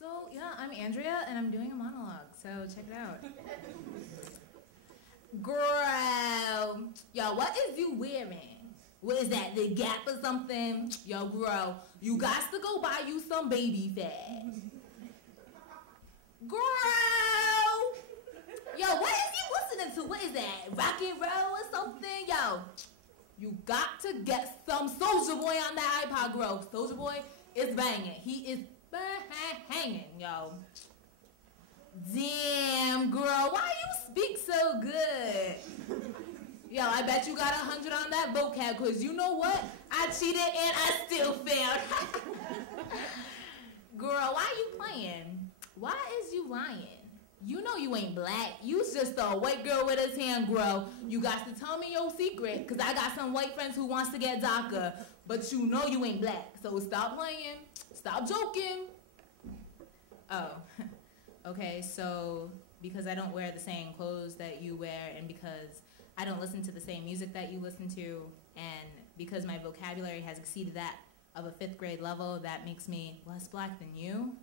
So, yeah, I'm Andrea, and I'm doing a monologue, so check it out. Girl, yo, what is you wearing? What is that, the Gap or something? Yo, girl, you got to go buy you some baby fat. Girl! Yo, what is you listening to? What is that, rock and roll or something? Yo, you got to get some Soulja Boy on that iPod, girl. Soulja Boy is banging. He is hanging, yo. Damn, girl, why you speak so good? Yo, I bet you got 100 on that vocab, because you know what? I cheated and I still failed. Girl, why you playing? Why is you lying? You know you ain't black. You's just a white girl with a tan, girl. You got to tell me your secret, because I got some white friends who wants to get DACA, but you know you ain't black. So stop playing. Stop joking. Oh, okay, so because I don't wear the same clothes that you wear, and because I don't listen to the same music that you listen to, and because my vocabulary has exceeded that of a 5th grade level, that makes me less black than you.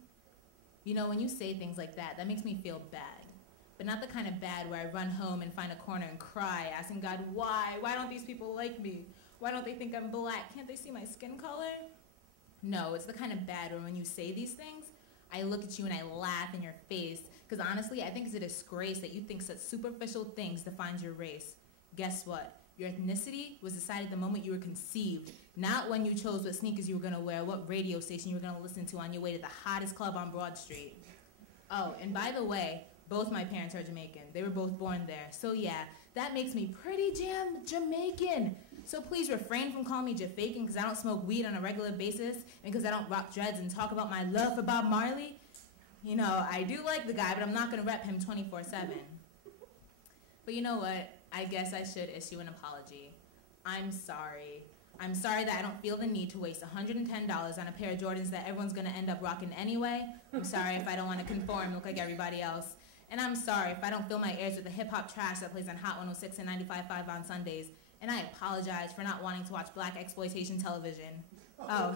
You know, when you say things like that, that makes me feel bad. But not the kind of bad where I run home and find a corner and cry, asking God, why? Why don't these people like me? Why don't they think I'm black? Can't they see my skin color? No, it's the kind of bad where when you say these things, I look at you and I laugh in your face. Because honestly, I think it's a disgrace that you think such superficial things defines your race. Guess what? Your ethnicity was decided the moment you were conceived, not when you chose what sneakers you were gonna wear, what radio station you were gonna listen to on your way to the hottest club on Broad Street. Oh, and by the way, both my parents are Jamaican. They were both born there. So yeah, that makes me pretty damn Jamaican. So please refrain from calling me Jafakin because I don't smoke weed on a regular basis and because I don't rock dreads and talk about my love for Bob Marley. You know, I do like the guy, but I'm not gonna rep him 24/7. But you know what? I guess I should issue an apology. I'm sorry. I'm sorry that I don't feel the need to waste $110 on a pair of Jordans that everyone's gonna end up rocking anyway. I'm sorry if I don't wanna conform and look like everybody else. And I'm sorry if I don't fill my ears with the hip-hop trash that plays on Hot 106 and 95.5 on Sundays. And I apologize for not wanting to watch black exploitation television. Oh,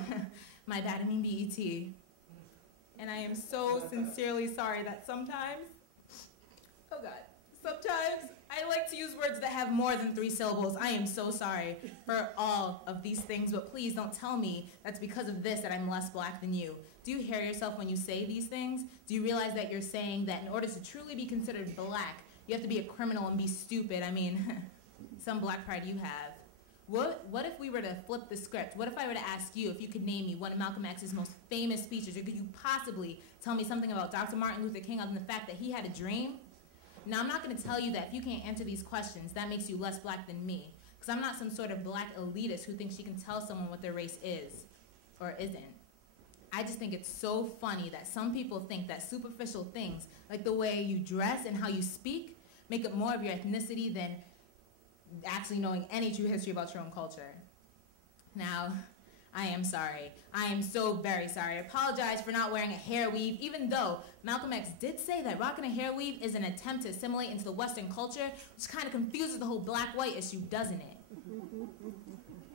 my bad, I mean BET. And I am so sincerely sorry that sometimes, oh God, sometimes I like to use words that have more than 3 syllables. I am so sorry for all of these things, but please don't tell me that's because of this that I'm less black than you. Do you hear yourself when you say these things? Do you realize that you're saying that in order to truly be considered black, you have to be a criminal and be stupid? I mean, some black pride you have. What if we were to flip the script? What if I were to ask you if you could name me one of Malcolm X's most famous speeches, or could you possibly tell me something about Dr. Martin Luther King other than the fact that he had a dream? Now, I'm not going to tell you that if you can't answer these questions, that makes you less black than me, because I'm not some sort of black elitist who thinks she can tell someone what their race is or isn't. I just think it's so funny that some people think that superficial things, like the way you dress and how you speak, make up more of your ethnicity than actually knowing any true history about your own culture. Now, I am sorry. I am so very sorry. I apologize for not wearing a hair weave, even though Malcolm X did say that rocking a hair weave is an attempt to assimilate into the Western culture, which kind of confuses the whole black-white issue, doesn't it?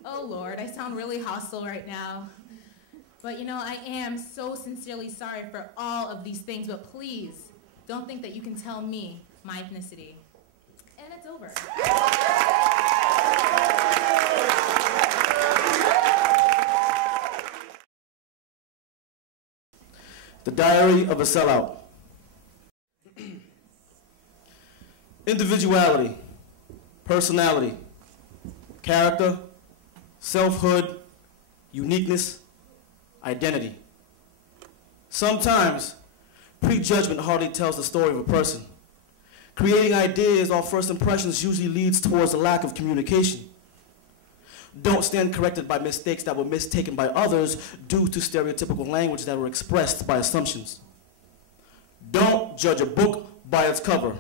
Oh, Lord, I sound really hostile right now. But, you know, I am so sincerely sorry for all of these things, but please don't think that you can tell me my ethnicity. And it's over. The Diary of a Sellout. Individuality, personality, character, selfhood, uniqueness, identity. Sometimes, prejudgment hardly tells the story of a person. Creating ideas off first impressions usually leads towards a lack of communication. Don't stand corrected by mistakes that were mistaken by others due to stereotypical language that were expressed by assumptions. Don't judge a book by its cover.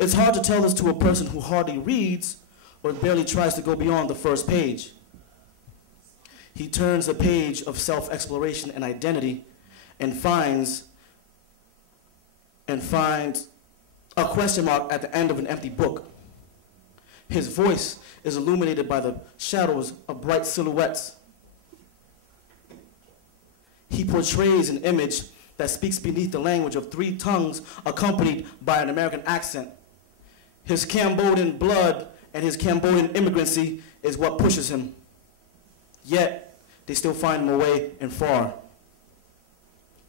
It's hard to tell this to a person who hardly reads or barely tries to go beyond the first page. He turns a page of self-exploration and identity and finds a question mark at the end of an empty book. His voice is illuminated by the shadows of bright silhouettes. He portrays an image that speaks beneath the language of 3 tongues accompanied by an American accent. His Cambodian blood and his Cambodian immigrancy is what pushes him. Yet, they still find him away and far,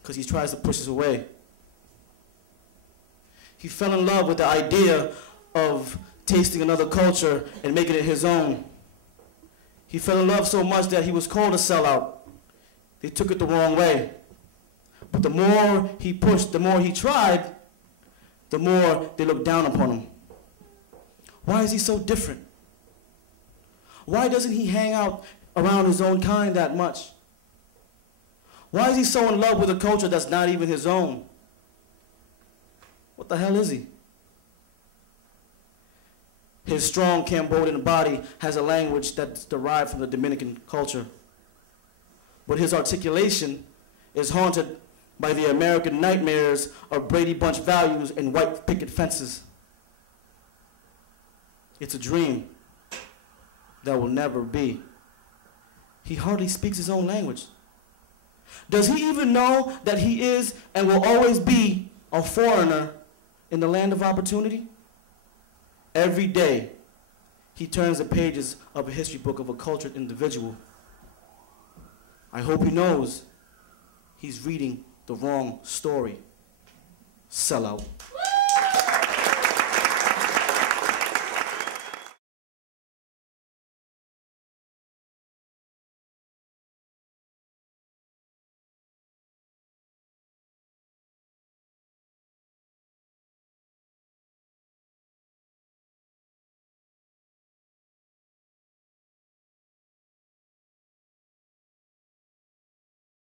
because he tries to push us away. He fell in love with the idea of tasting another culture and making it his own. He fell in love so much that he was called a sellout. They took it the wrong way. But the more he pushed, the more he tried, the more they looked down upon him. Why is he so different? Why doesn't he hang out around his own kind that much? Why is he so in love with a culture that's not even his own? What the hell is he? His strong Cambodian body has a language that's derived from the Dominican culture. But his articulation is haunted by the American nightmares of Brady Bunch values and white picket fences. It's a dream that will never be. He hardly speaks his own language. Does he even know that he is and will always be a foreigner in the land of opportunity? Every day, he turns the pages of a history book of a cultured individual. I hope he knows he's reading the wrong story. Sellout.